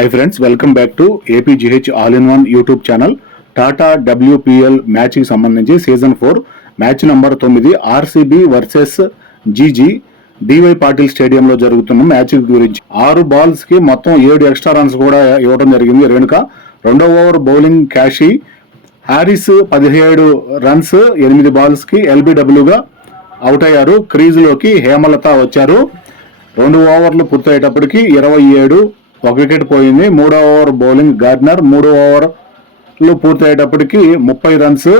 Hi friends, welcome back to APGH All-in-One YouTube channel. Tata WPL మ్యాచ్కి సంబంధించి season 4 match number 9 RCB versus GG DY Patil స్టేడియంలో జరుగుతున్న match గురించి 6 బాల్స్కి మొత్తం 7 ఎక్స్ట్రా రన్స్ కూడా ఇవ్వడం జరిగింది. రేణుక రెండో ఓవర్ బౌలింగ్ క్యాషీ, హ్యారిస్ 17 రన్స్ 8 బాల్స్కి ఎల్బిడబ్ల్యూగా అవుట్ అయ్యారు. క్రీజులోకి హేమలత వచ్చారు. 2 ఓవర్లు పూర్తయ్యేటప్పటికి 27, 1 వికెట్ పోయింది. 3వ ఓవర్ బౌలింగ్ గార్డ్నర్, 3 ఓవర్లు పూర్తయ్యేటప్పటికి 30 రన్స్.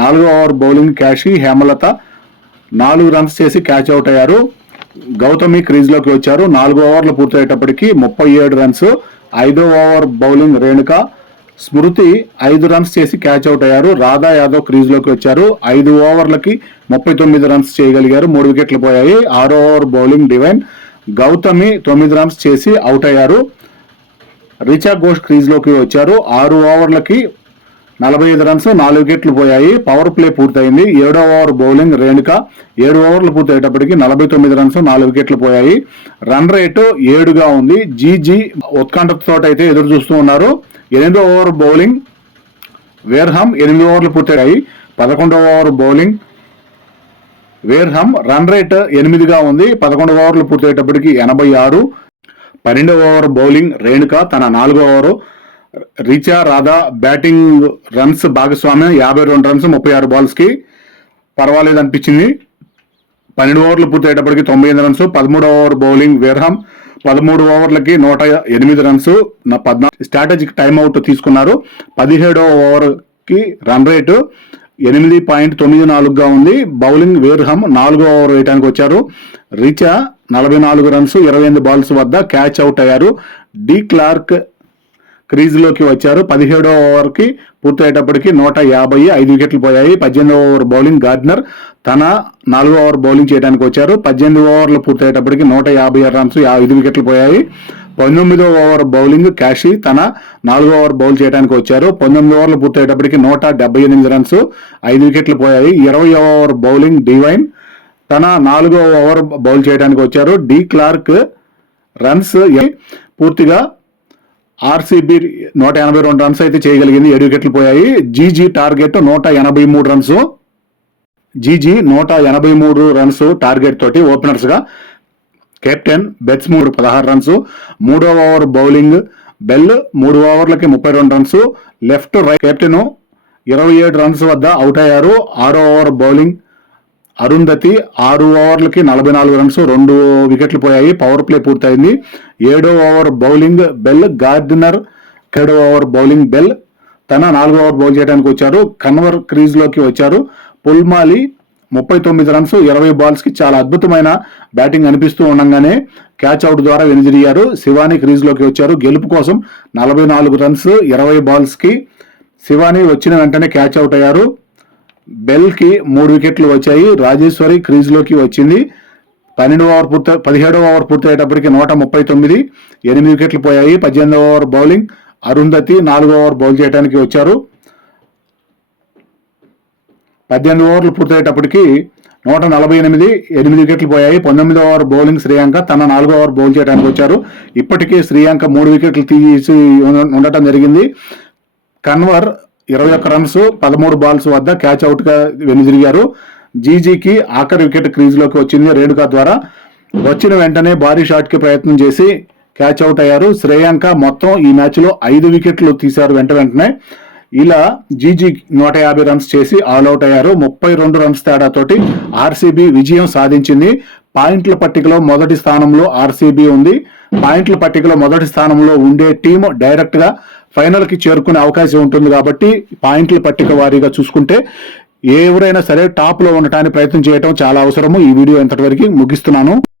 4వ ఓవర్ బౌలింగ్ క్యాషీ, హేమలత 4 రన్స్ చేసి క్యాచ్ అవుట్ అయ్యారు. గౌతమి క్రీజ్లోకి వచ్చారు. 4 ఓవర్లు పూర్తయ్యేటప్పటికి 37 రన్స్. 5వ ఓవర్ బౌలింగ్ రేణుక, స్మృతి 5 రన్స్ చేసి క్యాచ్ అవుట్ అయ్యారు. రాధా యాదవ్ క్రీజ్లోకి వచ్చారు. 5 ఓవర్లకి 39 రన్స్ చేయగలిగారు. 3 వికెట్లు పోయాయి. 6వ over bowling divine, Gautami 9 runs చేసి అవుట్ అయ్యారు. రిచా ఘోష్ క్రీజ్లోకి వచ్చారు. 6 ఓవర్లకి 45 రన్స్, 4 వికెట్లు పోయాయి. పవర్ ప్లే పూర్తయింది. 7వ ఓవర్ బౌలింగ్ రేణుక, 7 ఓవర్లు పూర్తయ్యేటప్పటికి 49 రన్స్, 4 వికెట్లు పోయాయి. రన్ రేటు 7గా ఉంది. జీజీ ఉత్కంఠతో అయితే ఎదురు చూస్తూ ఉన్నారు. 8వ ఓవర్ బౌలింగ్ వేర్హమ్, 8 ఓవర్లు పూర్తయ్యాయి. 11వ over bowling Wareham, run rate 8గా ఉంది. 11 ఓవర్లు పూర్తయ్యేటప్పటికి 86. 12వ ఓవర్ బౌలింగ్ రేణుక, తన 4వ over Richa Radha batting runs భాగస్వామ్యం 52 రన్స్ 36 బాల్స్కి పర్వాలేదు అనిపించింది. 12 ఓవర్లు పూర్తయ్యేటప్పటికి 98 రన్స్. 13వ ఓవర్ బౌలింగ్ వేర్హమ్, 13 ఓవర్లకి 108 రన్స్, 14 స్ట్రాటజిక్ టైమ్అవుట్ తీసుకున్నారు. 17వ ఓవర్కి రన్ రేటు 8.94గా ఉంది. బౌలింగ్ వేర్హమ్ 4వ ఓవర్ వేయడానికి వచ్చారు. రిచా 44 రన్స్ 28 బాల్స్ వద్ద క్యాచ్ అవుట్ అయ్యారు. డి క్లార్క్ క్రీజ్లోకి వచ్చారు. 17వ ఓవర్కి పూర్తయ్యేటప్పటికి 150, 5 వికెట్లు పోయాయి. 18వ ఓవర్ బౌలింగ్ గార్డ్నర్, తన 4వ ఓవర్ బౌలింగ్ చేయడానికి వచ్చారు. 18 ఓవర్లు పూర్తయ్యేటప్పటికి 156 రన్స్ 5 వికెట్లు పోయాయి. 19వ ఓవర్ బౌలింగ్ క్యాషీ, తన 4వ ఓవర్ బౌల్ చేయడానికి వచ్చారు. 19 ఓవర్లు పూర్తయ్యేటప్పటికి 178 రన్స్ 5 వికెట్లు పోయాయి. 20వ ఓవర్ బౌలింగ్ డివైన్, తన 4వ ఓవర్ బౌల్ చేయడానికి వచ్చారు. డి క్లార్క్ రన్స్ పూర్తిగా ఆర్సీబీ 182 రన్స్ అయితే చేయగలిగింది. 7 వికెట్లు పోయాయి. GG target 183 runs. GG 183 runs target తోటి ఓపెనర్స్ గా కెప్టెన్ బెట్స్మూర్ 16 రన్స్. 3వ over bowling bell, 3 ఓవర్లకి 32 runs. Left right captain 27 runs వద్ద అవుట్ అయ్యారు. 6వ ఓవర్ బౌలింగ్ అరుంధతి 6 ఓవర్లకి 44 రన్స్, 2 వికెట్లు పోయాయి. పవర్ ప్లే పూర్తయింది. 7వ ఓవర్ బౌలింగ్ బెల్, గార్డినర్ 7వ ఓవర్ బౌలింగ్ బెల్, తన 4వ ఓవర్ బౌల్ చేయడానికి వచ్చారు. కన్వర్ క్రీజ్లోకి వచ్చారు. పుల్మాలి 39 రన్స్ 20 బాల్స్కి చాలా అద్భుతమైన బ్యాటింగ్ అనిపిస్తూ ఉండగానే క్యాచ్ అవుట్ ద్వారా వెనుదిరిగారు. శివాని క్రీజ్లోకి వచ్చారు. గెలుపు కోసం 44 రన్స్ 20 బాల్స్కి శివాని వచ్చిన వెంటనే క్యాచ్ అవుట్ అయ్యారు. బెల్కి 3 వికెట్లు వచ్చాయి. రాజేశ్వరి క్రీజ్లోకి వచ్చింది. 17వ ఓవర్ పూర్తయ్యేటప్పటికి 139, 8 వికెట్లు పోయాయి. 18వ ఓవర్ బౌలింగ్ అరుంధతి 4వ ఓవర్ బౌల్ చేయడానికి వచ్చారు. 18 ఓవర్లు పూర్తయ్యేటప్పటికి 148, 8 వికెట్లు పోయాయి. 19వ ఓవర్ బౌలింగ్ శ్రీయాంక, తన 4వ ఓవర్ బౌల్ చేయడానికి వచ్చారు. ఇప్పటికే శ్రీయాంక 3 వికెట్లు తీసి ఉండటం జరిగింది. కన్వర్ 21 రన్స్ 13 బాల్స్ వద్ద క్యాచ్ అవుట్ గా వెనుదిరిగారు. జీజీకి ఆఖరి వికెట్ క్రీజ్లోకి వచ్చింది రేణుక ద్వారా. వచ్చిన వెంటనే భారీ షాట్ కి ప్రయత్నం చేసి క్యాచ్ అవుట్ అయ్యారు. శ్రేయాంక మొత్తం ఈ మ్యాచ్ లో 5 వికెట్లు తీశారు వెంటనే. ఇలా జీజీ 150 రన్స్ చేసి ఆల్అౌట్ అయ్యారు. 32 రన్స్ తేడాతోటి ఆర్సీబీ విజయం సాధించింది. పాయింట్ల పట్టికలో మొదటి స్థానంలో ఆర్సీబీ ఉంది. పాయింట్ల పట్టికలో మొదటి స్థానంలో ఉండే టీం డైరెక్ట్ గా ఫైనల్ కి చేరుకునే అవకాశం ఉంటుంది. కాబట్టి పాయింట్ల పట్టిక వారీగా చూసుకుంటే ఎవరైనా సరే టాప్ లో ఉండటానికి ప్రయత్నం చేయడం చాలా అవసరము. ఈ వీడియో ఇంతటి వరకు ముగిస్తున్నాను.